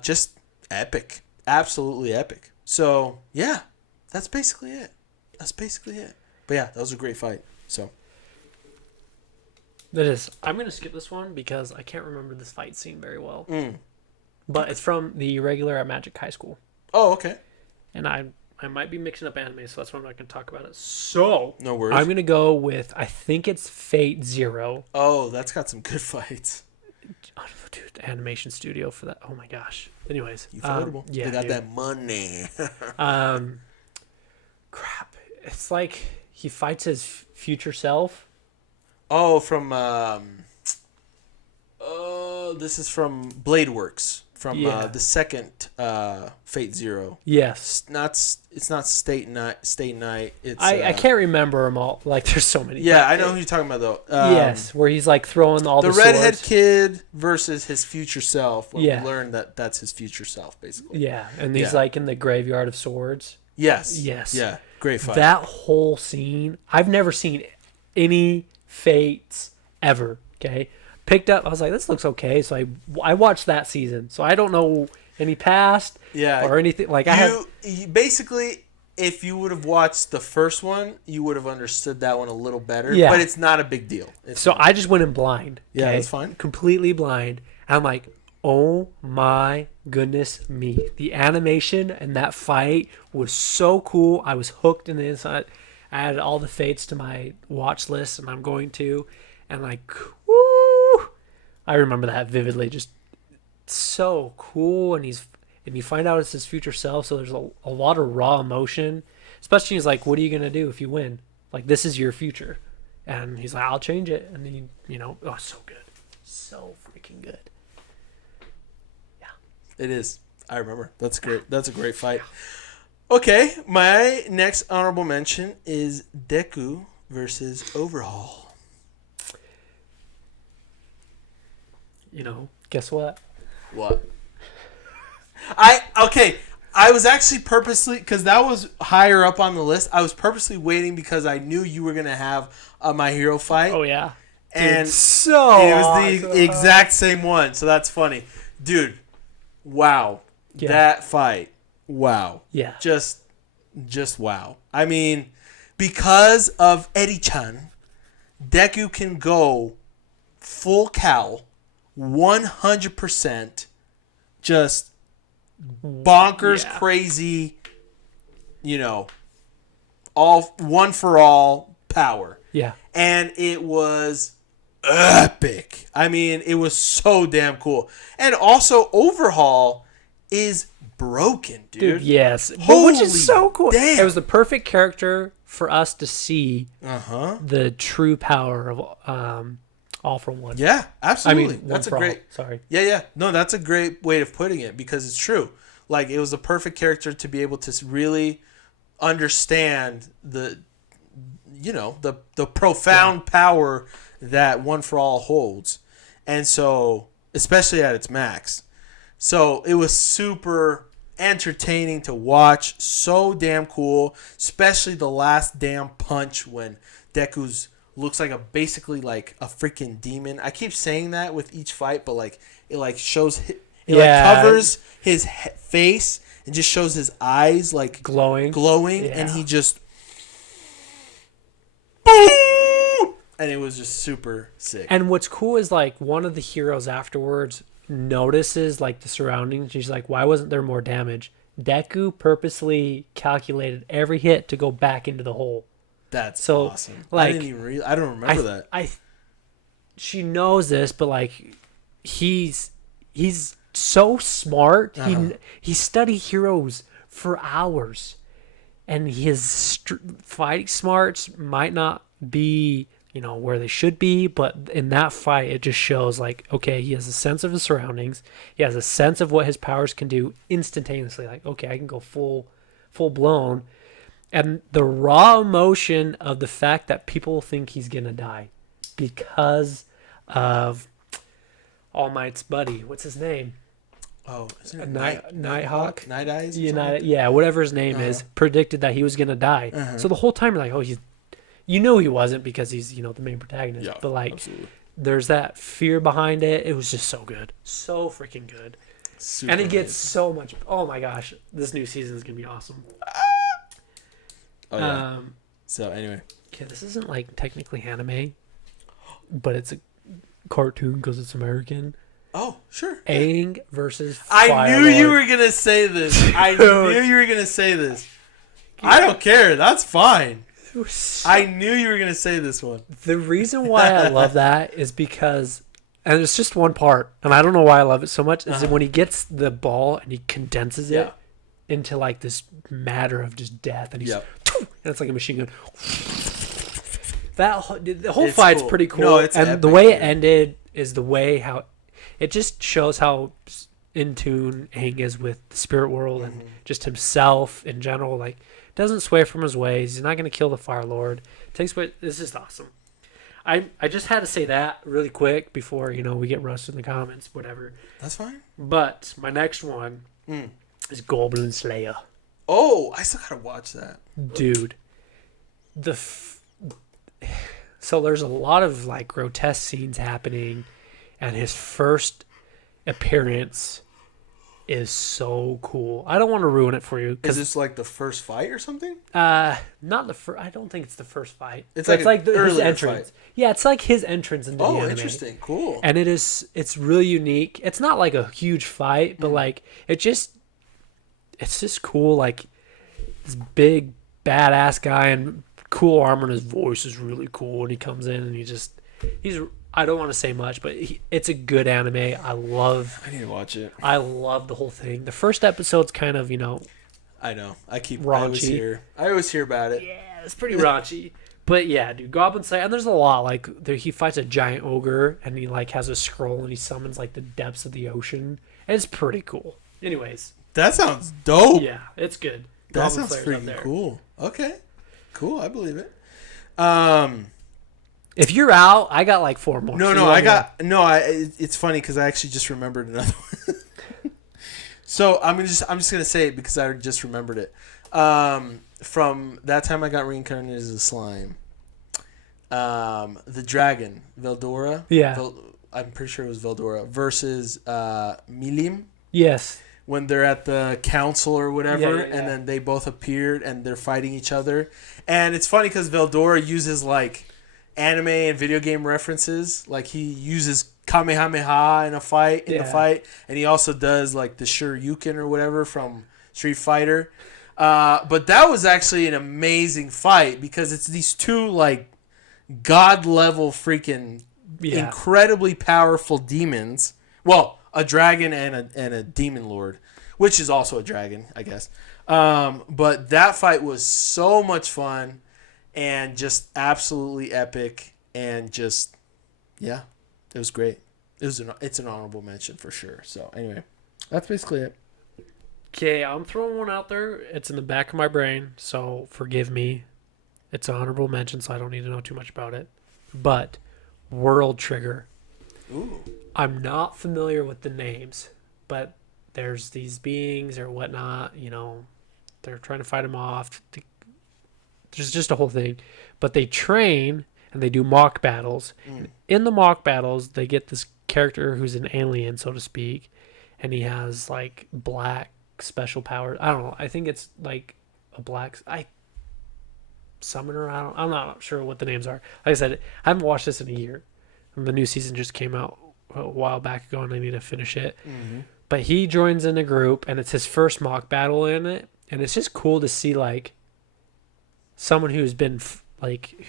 just epic, absolutely epic. So yeah, that's basically it. That's basically it. But yeah, that was a great fight. So That is. I'm gonna skip this one because I can't remember this fight scene very well. mm. But it's from the regular at Magic High School, Oh, okay. and I might be mixing up anime, so that's why I'm not gonna talk about it. So No worries. I'm gonna go with I think it's Fate Zero. Oh, that's got some good fights. Oh, dude, the animation studio for that. Oh my gosh. Anyways, Ufotable. yeah, They got dude. that money. Crap. It's like he fights his future self. Oh, from this is from Blade Works from Yeah. the second Fate Zero. Yes. It's not State Night. It's I can't remember them all. Like there's so many. Yeah, But I know who you're talking about though. yes, where he's like throwing all the the redhead swords. kid versus his future self. When Yeah. we learn that that's his future self, basically. Yeah, and he's Yeah. like in the graveyard of swords. Yes. Yes. Yeah. Great fight. That whole scene, I've never seen any Fates ever. Okay, picked up. I was like, this looks okay. So I watched that season. So I don't know any past yeah. or anything. Like I have. You basically, if you would have watched the first one, you would have understood that one a little better. Yeah. But it's not a big deal. It's So not. I just went in blind. Yeah, okay? that's fine. Completely blind. And I'm like, oh my goodness me. The animation and that fight was so cool. I was hooked in the inside. I added all the Fates to my watch list, and I'm going to. And like, woo! I remember that vividly. Just so cool. And you find out it's his future self. So there's a lot of raw emotion. Especially he's like, what are you gonna do if you win? Like this is your future. And he's like, I'll change it. And then oh, so good, so freaking good. It is. I remember. That's great. That's a great fight. Okay, my next honorable mention is Deku versus Overhaul. Guess what? What? Okay. I was actually purposely, because that was higher up on the list. I was purposely waiting because I knew you were gonna have a My Hero fight, Oh yeah, and so it was the awesome. exact same one. So that's funny, dude. Wow, Yeah. that fight. Wow. Yeah. Just wow. I mean, because of Eddie-chan, Deku can go full cowl, 100%, just bonkers, Yeah. crazy, all one for all power. Yeah. And it was epic. I mean, it was so damn cool. And also, Overhaul is broken, dude. Dude, yes. But which Holy is so cool. damn. It was the perfect character for us to see Uh-huh. the true power of All for One. Yeah, I absolutely. mean, That's a One for great. All. Sorry. Yeah. No, that's a great way of putting it because it's true. Like, it was the perfect character to be able to really understand the profound power that One for All holds. And so, especially at its max. So, it was super entertaining to watch. So damn cool. Especially the last damn punch when Deku's looks like basically like a freaking demon. I keep saying that with each fight, but like it like shows it Yeah. like covers his face and just shows his eyes like Glowing. and Yeah. he just and it was just super sick. And what's cool is like one of the heroes afterwards notices like the surroundings. She's like, why wasn't there more damage? Deku purposely calculated every hit to go back into the hole. That's So, awesome. like, I didn't even I don't remember that. She knows this, but like he's so smart. He studied heroes for hours, and his fighting smarts might not be where they should be, but in that fight it just shows like, okay, he has a sense of his surroundings. He has a sense of what his powers can do instantaneously. Like, okay, I can go full blown. And the raw emotion of the fact that people think he's gonna die because of All Might's buddy. What's his name? Oh, isn't it Nighthawk? Night Eyes? or United, something? yeah, whatever his name is, predicted that he was gonna die. So the whole time you're like, oh, You know he wasn't because he's, the main protagonist. Yeah, but like, absolutely. there's that fear behind it. It was just so good, so freaking good, Super and it gets amazing. so much. Oh my gosh, this new season is gonna be awesome. Oh yeah. Um, So anyway, okay, this isn't like technically anime, but it's a cartoon because it's American. oh sure. Aang versus I Fire knew you Lord. were gonna say this. I knew you were gonna say this. I don't care. That's fine. It was so- I knew you were gonna say this one. The reason why I love that is because, and it's just one part, and I don't know why I love it so much, is that when he gets the ball and he condenses Yeah. it into like this matter of just death, and he's Yep. and it's like a machine gun. The whole It's fight's cool. pretty cool, No, it's and epic, the way it dude. ended is the way how it just shows how in tune Aang is with the spirit world and just himself in general. Like, doesn't sway from his ways. He's not going to kill the Fire Lord. Takes what this is awesome. I just had to say that really quick before we get roasted in the comments, whatever. That's fine. But my next one Mm. is Goblin Slayer, Oh, I still gotta watch that. dude. So there's a lot of like grotesque scenes happening, and his first appearance is so cool. I don't want to ruin it for you Is because this like the first fight or something? not the first. I don't think it's the first fight. It's But like an his earlier entrance. fight. Yeah, it's like his entrance into the Oh, anime. interesting. Cool. And it's really unique. It's not like a huge fight, but like it's just cool. Like this big badass guy and cool armor, and his voice is really cool. And he comes in and he's I don't want to say much, but it's a good anime. I love I need to watch it. the whole thing. The first episode's kind of I know. I Raunchy. always hear about it. yeah, it's pretty raunchy. But yeah, dude, Goblin Slayer, and there's a lot. Like he fights a giant ogre, and he like has a scroll, and he summons like the depths of the ocean. And it's pretty cool. Anyways, That sounds dope. yeah, it's good. That Goblin sounds Slayer's up freaking there. cool. Okay. Cool. I believe it. If you're out, I got like 4 more. No, So no, let I me know. got no. It's funny because I actually just remembered another one. So I'm just gonna say it because I just remembered it. From that time I got reincarnated as a slime. The dragon Veldora. Yeah. I'm pretty sure it was Veldora versus Milim Yes. when they're at the council or whatever, Yeah, yeah. and then they both appeared and they're fighting each other. And it's funny because Veldora uses like anime and video game references. Like he uses Kamehameha in the Yeah. fight, and he also does like the Shoryuken or whatever from Street Fighter. But that was actually an amazing fight because it's these two like god level freaking Yeah. incredibly powerful demons. Well, a dragon and a demon lord, which is also a dragon, I guess. But that fight was so much fun and just absolutely epic, and just yeah, it was great. It's an honorable mention for sure. So anyway, that's basically it. Okay, I'm throwing one out there. It's in the back of my brain, so forgive me. It's an honorable mention, so I don't need to know too much about it. But World Trigger. Ooh. I'm not familiar with the names, but there's these beings or whatnot, they're trying to fight them off. There's just a whole thing. But they train and they do mock battles. In the mock battles, they get this character who's an alien, so to speak, and he has like black special powers. I don't know. I think it's like a black summoner. I'm not sure what the names are. Like I said, I haven't watched this in a year. And the new season just came out a while back ago, and I need to finish it. Mm-hmm. But he joins in a group, and it's his first mock battle in it, and it's just cool to see like someone who's been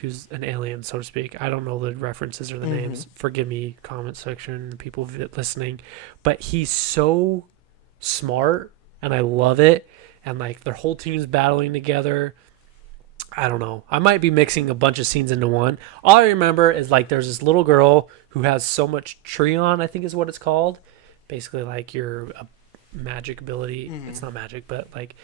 who's an alien, so to speak. I don't know the references or the names. Forgive me, comment section, people listening. But he's so smart, and I love it. And like their whole team's battling together. I don't know. I might be mixing a bunch of scenes into one. All I remember is like there's this little girl who has so much Treon, I think is what it's called. Basically like your magic ability. It's not magic, but like,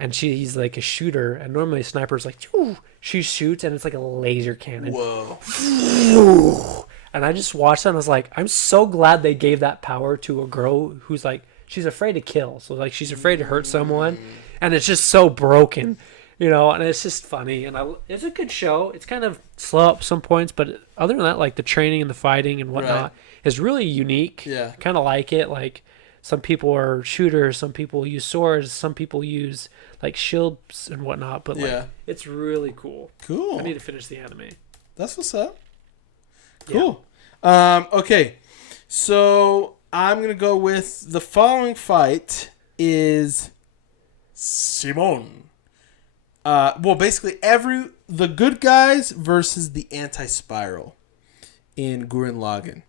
and he's like a shooter, and normally a sniper's like, "Phew," she shoots and it's like a laser cannon. Whoa. And I just watched that and I was like, I'm so glad they gave that power to a girl who's like, she's afraid to kill. So like she's afraid to hurt someone, and it's just so broken. And it's just funny, and it's a good show. It's kind of slow up some points, but other than that, like the training and the fighting and whatnot Right. is really unique. Yeah. I kind of like it. Like some people are shooters, some people use swords, some people use like shields and whatnot. But like, Yeah. it's really cool. Cool. I need to finish the anime. That's what's up. Yeah. Cool. Okay. So I'm gonna go with the following fight is Simon. Well, basically the good guys versus the anti-spiral in Gurren Lagann.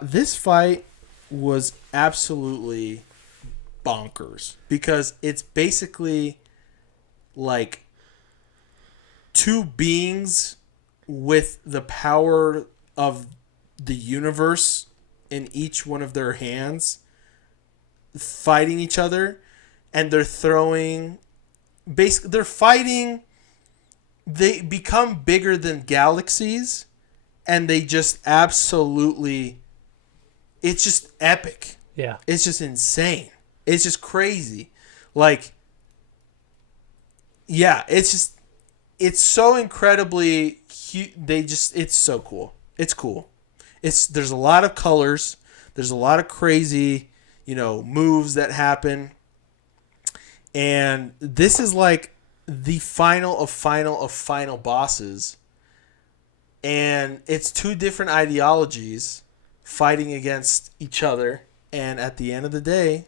This fight was absolutely bonkers because it's basically like two beings with the power of the universe in each one of their hands fighting each other, and they're fighting. They become bigger than galaxies, and they just absolutely, it's just epic. Yeah. It's just insane. It's just crazy. Like, yeah, it's so incredibly it's so cool. It's cool. There's a lot of colors. There's a lot of crazy, moves that happen. And this is like the final of final bosses. And it's two different ideologies fighting against each other. And at the end of the day,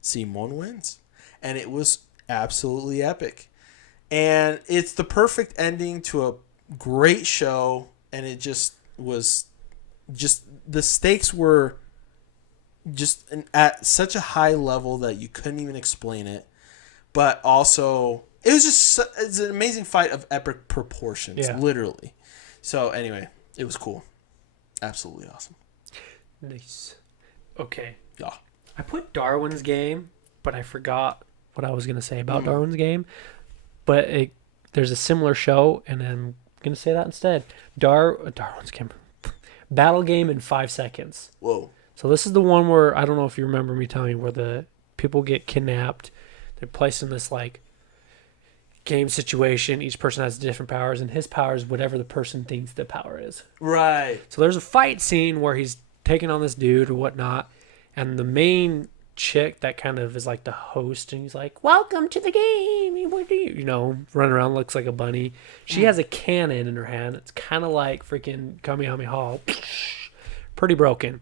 Simon wins. And it was absolutely epic. And it's the perfect ending to a great show. And it just was the stakes were just at such a high level that you couldn't even explain it. But also, it's an amazing fight of epic proportions, literally. So anyway, it was cool. Absolutely awesome. Nice. Okay. Yeah. I put Darwin's Game, but I forgot what I was going to say about Darwin's Game. But there's a similar show, and I'm going to say that instead. Darwin's Game. Battle Game in 5 seconds. Whoa. So this is the one where, I don't know if you remember me telling you, where the people get kidnapped. They're placed in this, like, game situation. Each person has different powers, and his power is whatever the person thinks the power is. Right. So there's a fight scene where he's taking on this dude or whatnot, and the main chick that kind of is like the host, and he's like, "Welcome to the game. What do you, run around, looks like a bunny." She has a cannon in her hand. It's kind of like freaking Kamehameha. Pretty broken.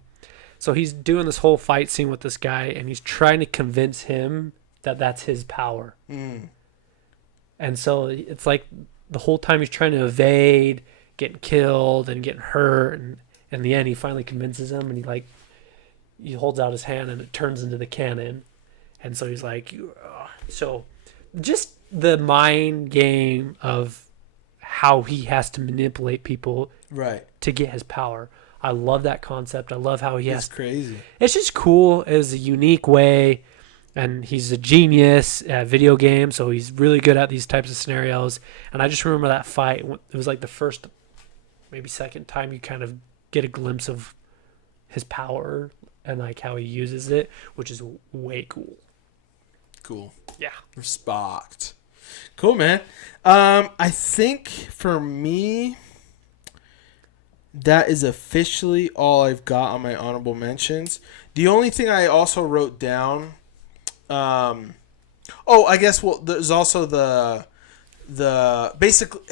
So he's doing this whole fight scene with this guy, and he's trying to convince him that that's his power. And so it's like the whole time he's trying to evade, getting killed and getting hurt, and in the end he finally convinces him, and he holds out his hand and it turns into the cannon. And so he's like, so just the mind game of how he has to manipulate people to get his power. I love that concept. I love how It's crazy. It's just cool. It was a unique way. And he's a genius at video games, so he's really good at these types of scenarios. And I just remember that fight. It was like the first, maybe second time you kind of get a glimpse of his power and like how he uses it, which is way cool. Cool. Yeah. Respect. Cool, man. I think for me, that is officially all I've got on my honorable mentions. The only thing I also wrote down... I guess, there's also the basically,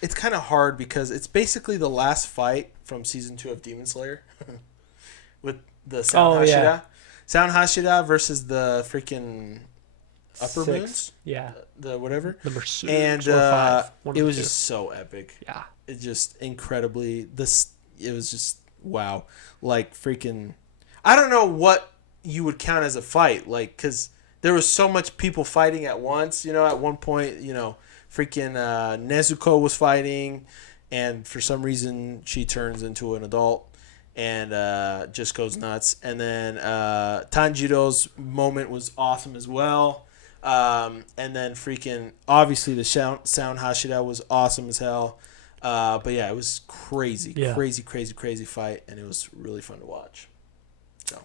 it's kind of hard because it's basically the last fight from season 2 of Demon Slayer with the Sound Hashira. Yeah. Sound Hashira versus the freaking Upper 6. Moons. Yeah. The whatever. Number 6 And or 5. it was just so epic. Yeah. It just incredibly, it was just, wow. Like freaking, I don't know what you would count as a fight, like, because there was so much people fighting at once. At one point, freaking Nezuko was fighting, and for some reason she turns into an adult and just goes nuts. And then Tanjiro's moment was awesome as well. And then freaking, obviously the Sound Hashira was awesome as hell. But yeah, it was crazy, crazy fight, and it was really fun to watch. So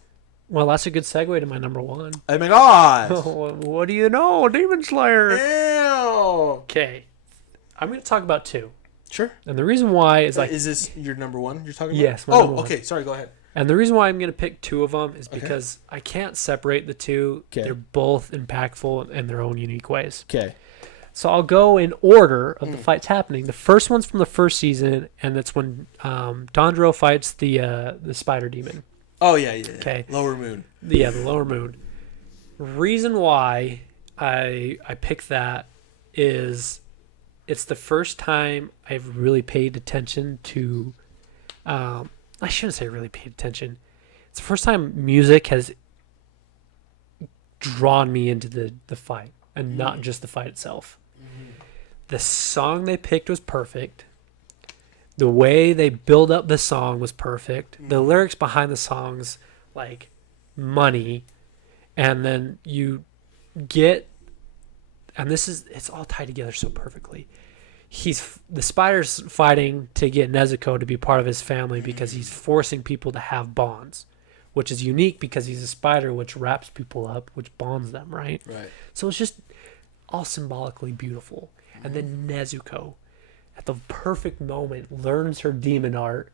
Well, that's a good segue to my number one. Oh my gosh. What do you know? Demon Slayer. Ew. Okay. I'm going to talk about two. Sure. And the reason why is like... Is this your number one you're talking about? Yes, my number one. Okay. Sorry, go ahead. And the reason why I'm going to pick two of them is because I can't separate the two. Okay. They're both impactful in their own unique ways. Okay. So I'll go in order of the fights happening. The first one's from the first season, and that's when Tanjiro fights the spider demon. Oh, yeah. Okay. Lower Moon. The Lower Moon. Reason why I picked that is it's the first time I've really paid attention to... I shouldn't say really paid attention. It's the first time music has drawn me into the fight and not just the fight itself. The song they picked was perfect. The way they build up the song was perfect. The lyrics behind the songs, like money. And then you get, and it's all tied together so perfectly. The spider's fighting to get Nezuko to be part of his family because he's forcing people to have bonds, which is unique because he's a spider, which wraps people up, which bonds them, right? Right. So it's just all symbolically beautiful. And then Nezuko, at the perfect moment, learns her demon art,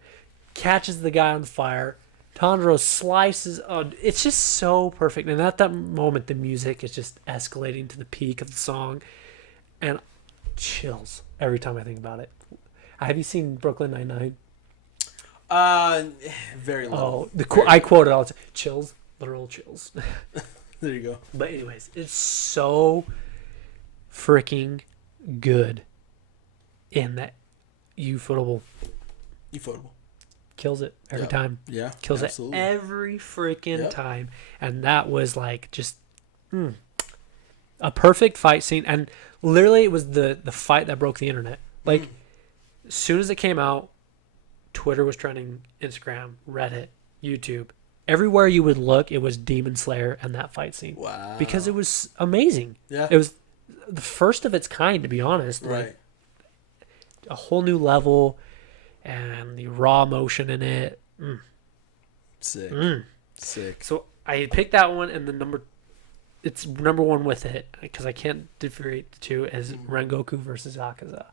catches the guy on fire. Tanjiro slices. It's just so perfect. And at that moment, the music is just escalating to the peak of the song. And chills every time I think about it. Have you seen Brooklyn Nine-Nine? Very low. I quote it all the time. Chills. Literal chills. There you go. But anyways, it's so freaking good in that Ufotable kills it every time. Yeah. Kills absolutely. it every freaking time. And that was like just a perfect fight scene. And literally it was the fight that broke the internet. Like as soon as it came out, Twitter was trending, Instagram, Reddit, YouTube. Everywhere you would look, it was Demon Slayer and that fight scene. Wow. Because it was amazing. Yeah. It was the first of its kind, to be honest. Right. Like, a whole new level and the raw emotion in it. Sick. Sick. So I picked that one, and it's number one with it because I can't differentiate the two as Rengoku versus Akaza.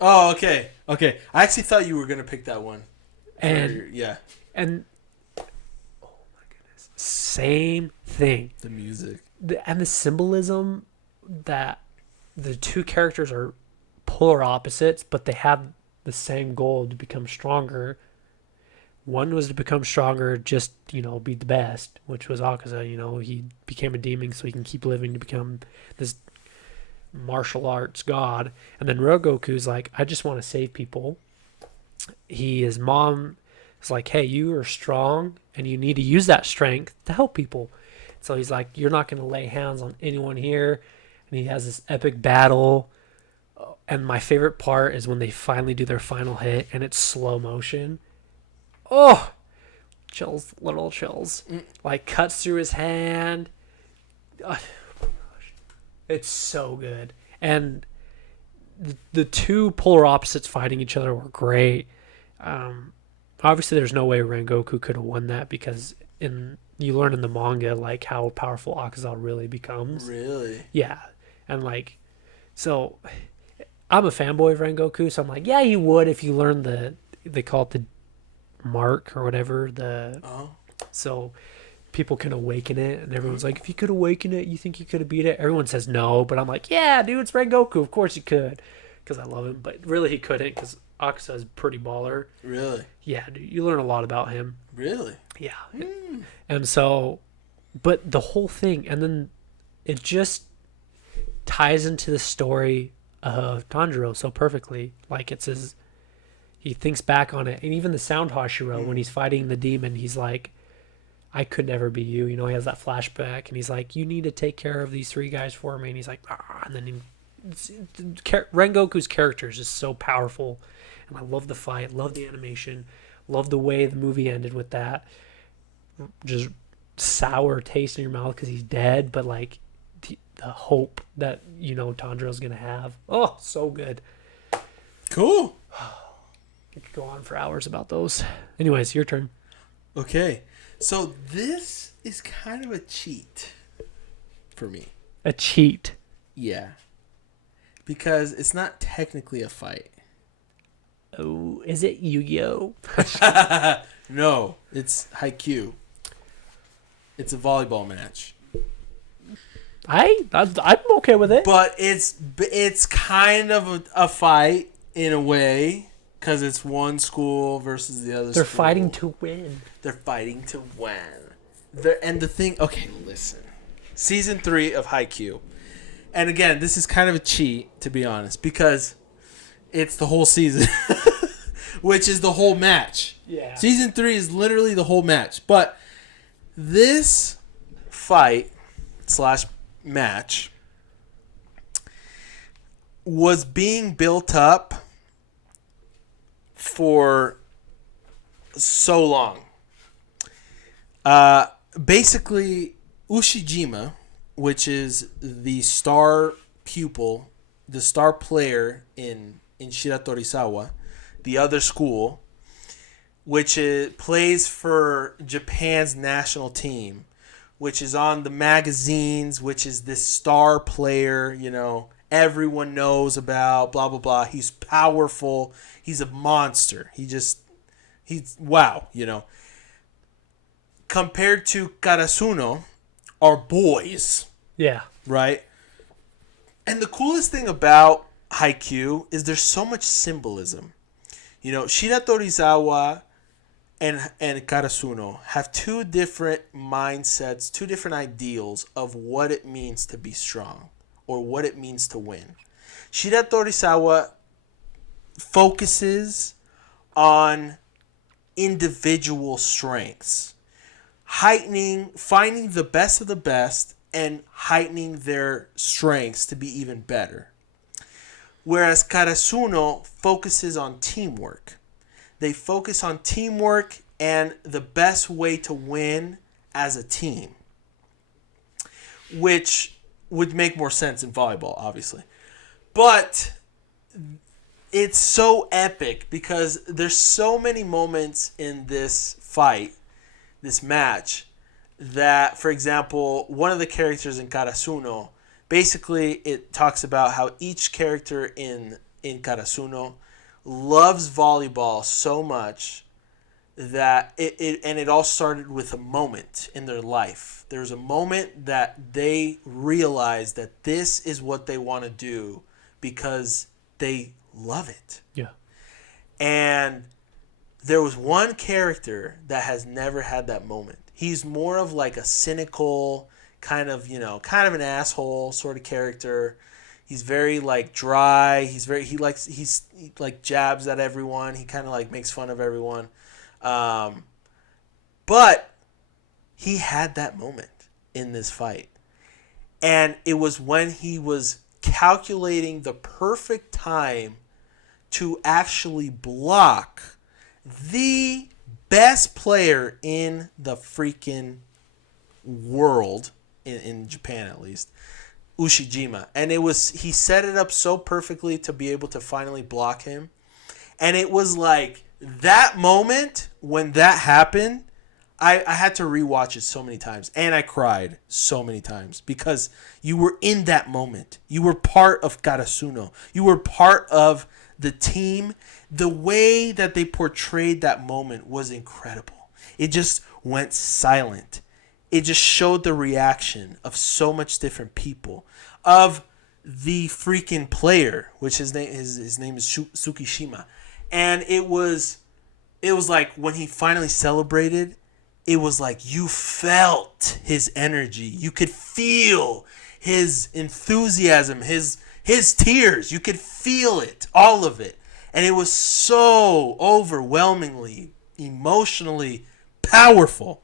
Oh, okay. Okay. I actually thought you were going to pick that one. And oh my goodness, same thing. The music. And the symbolism that the two characters are polar opposites, but they have the same goal to become stronger. One was to become stronger, just, be the best, which was Akaza. He became a demon so he can keep living to become this martial arts god. And then Rengoku's like, I just want to save people. His mom is like, hey, you are strong and you need to use that strength to help people. So he's like, you're not going to lay hands on anyone here. And he has this epic battle. And my favorite part is when they finally do their final hit and it's slow motion. Oh, chills, little chills. Like cuts through his hand. Oh my gosh. It's so good. And the two polar opposites fighting each other were great. Obviously, there's no way Rengoku could have won that because you learn in the manga like how powerful Akaza really becomes. Really? Yeah, and so I'm a fanboy of Rengoku, so I'm like, yeah, you would if you learned they call it the mark or whatever. So people can awaken it, and everyone's like, if you could awaken it, you think you could have beat it? Everyone says no, but I'm like, yeah, dude, it's Rengoku. Of course he could, because I love him. But really, he couldn't, because Akaza is pretty baller. Really? Yeah, dude, you learn a lot about him. Really? Yeah. And so, but the whole thing, and then it just ties into the story of Tanjiro so perfectly. Like he thinks back on it, and even the sound Hashira, when he's fighting the demon, he's like, I could never be you. He has that flashback, and he's like, you need to take care of these three guys for me. And he's like, and then Rengoku's character is just so powerful, and I love the fight, love the animation, love the way the movie ended with that just sour taste in your mouth because he's dead, but like the hope that Tanjiro's gonna have. Oh, so good. Cool. You could go on for hours about those. Anyways, your turn. Okay. So this is kind of a cheat for me. A cheat. Yeah. Because it's not technically a fight. Oh, is it Yu-Gi-Oh? No, it's Haikyuu. It's a volleyball match. I'm okay with it. But it's kind of a fight in a way because it's one school versus the other They're school. fighting to win. They're fighting to win. And the thing... Okay, listen. Season 3 of Haikyuu. And again, this is kind of a cheat, to be honest, because it's the whole season. Which is the whole match. Yeah. Season 3 is literally the whole match. But this fight / match was being built up for so long. Basically, Ushijima, which is the star pupil, the star player in Shiratorizawa, the other school, which plays for Japan's national team, which is on the magazines, which is this star player, everyone knows about, blah, blah, blah. He's powerful. He's a monster. He's wow, Compared to Karasuno, are boys, Yeah. right? And the coolest thing about Haikyuu is there's so much symbolism. Shiratorizawa and Karasuno have two different mindsets, two different ideals of what it means to be strong or what it means to win. Shiratorizawa focuses on individual strengths, finding the best of the best and heightening their strengths to be even better. Whereas Karasuno focuses on teamwork. They focus on teamwork and the best way to win as a team, which would make more sense in volleyball, obviously. But it's so epic because there's so many moments in this fight, this match, that, for example, one of the characters in Karasuno, basically it talks about how each character in Karasuno loves volleyball so much that it all started with a moment in their life. There's a moment that they realize that this is what they want to do because they love it. Yeah. And there was one character that has never had that moment. He's more of like a cynical, kind of an asshole sort of character. He's very like dry. He jabs at everyone. He kind of like makes fun of everyone. But he had that moment in this fight. And it was when he was calculating the perfect time to actually block the best player in the freaking world, in Japan at least, Ushijima. And he set it up so perfectly to be able to finally block him. And it was like that moment when that happened, I had to rewatch it so many times. And I cried so many times because you were in that moment. You were part of Karasuno. You were part of the team. The way that they portrayed that moment was incredible. It just went silent. It just showed the reaction of so much different people, of the freaking player, which his name is Tsukishima. And it was like when he finally celebrated, it was like you felt his energy. You could feel his enthusiasm, his tears. You could feel it, all of it. And it was so overwhelmingly, emotionally powerful.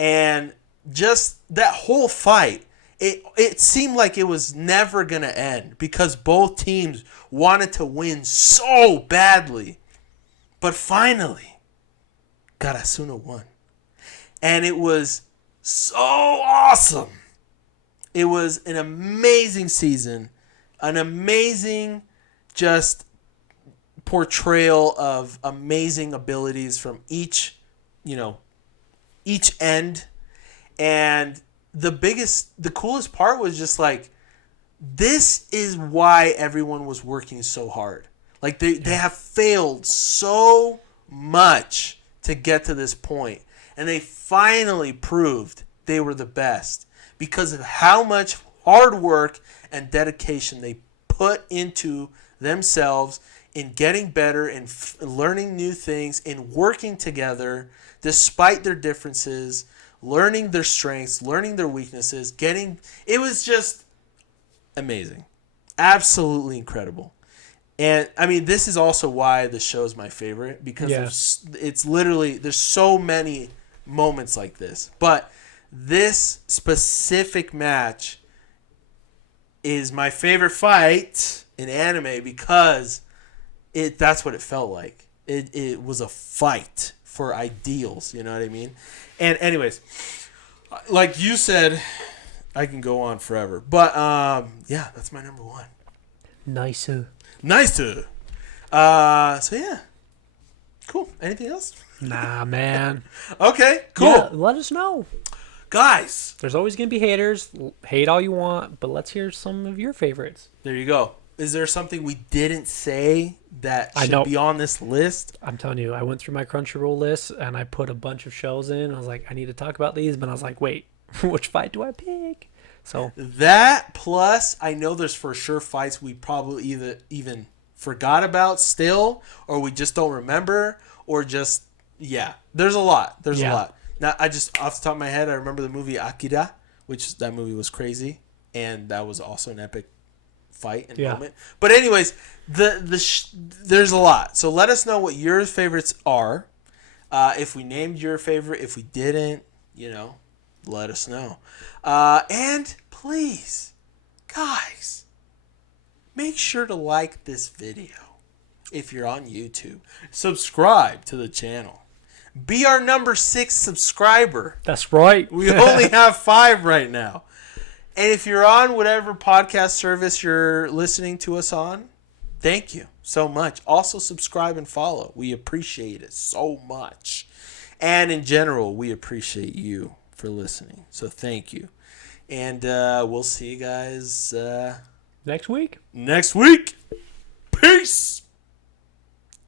And just that whole fight, it seemed like it was never going to end because both teams wanted to win so badly. But finally, Karasuno won. And it was so awesome. It was an amazing season, an amazing just portrayal of amazing abilities from each each end. And the coolest part was just like, this is why everyone was working so hard. Like they have failed so much to get to this point, and they finally proved they were the best because of how much hard work and dedication they put into themselves in getting better and learning new things and working together despite their differences, learning their strengths, learning their weaknesses, it was just amazing. Absolutely incredible. And I mean, this is also why the show is my favorite, because it's literally, there's so many moments like this. But this specific match is my favorite fight in anime because that's what it felt like. It was a fight for ideals, you know what I mean? And anyways, like you said, I can go on forever. But yeah, that's my number one. Nicer. So yeah. Cool. Anything else? Nah, man. Okay, cool. Yeah, let us know. Guys, There's always going to be haters. Hate all you want, but let's hear some of your favorites. there you go. Is there something we didn't say that I should know. be on this list? I'm telling you, I went through my Crunchyroll list and I put a bunch of shows in. I was like, I need to talk about these, but I was like, wait, which fight do I pick? So That plus, I know there's for sure fights we probably either even forgot about still, or we just don't remember, or just, yeah. There's a lot. There's a lot. Now, I just, off the top of my head, I remember the movie Akira, which that movie was crazy, and that was also an epic fight and moment. But anyways, there's a lot. So let us know what your favorites are. If we named your favorite, if we didn't, let us know. And please, guys, make sure to like this video if you're on YouTube. Subscribe to the channel. Be our number 6 subscriber. that's right. We only have 5 right now. And if you're on whatever podcast service you're listening to us on, thank you so much. Also, subscribe and follow. We appreciate it so much. And in general, we appreciate you for listening. So thank you. And we'll see you guys Next week. next week. Peace.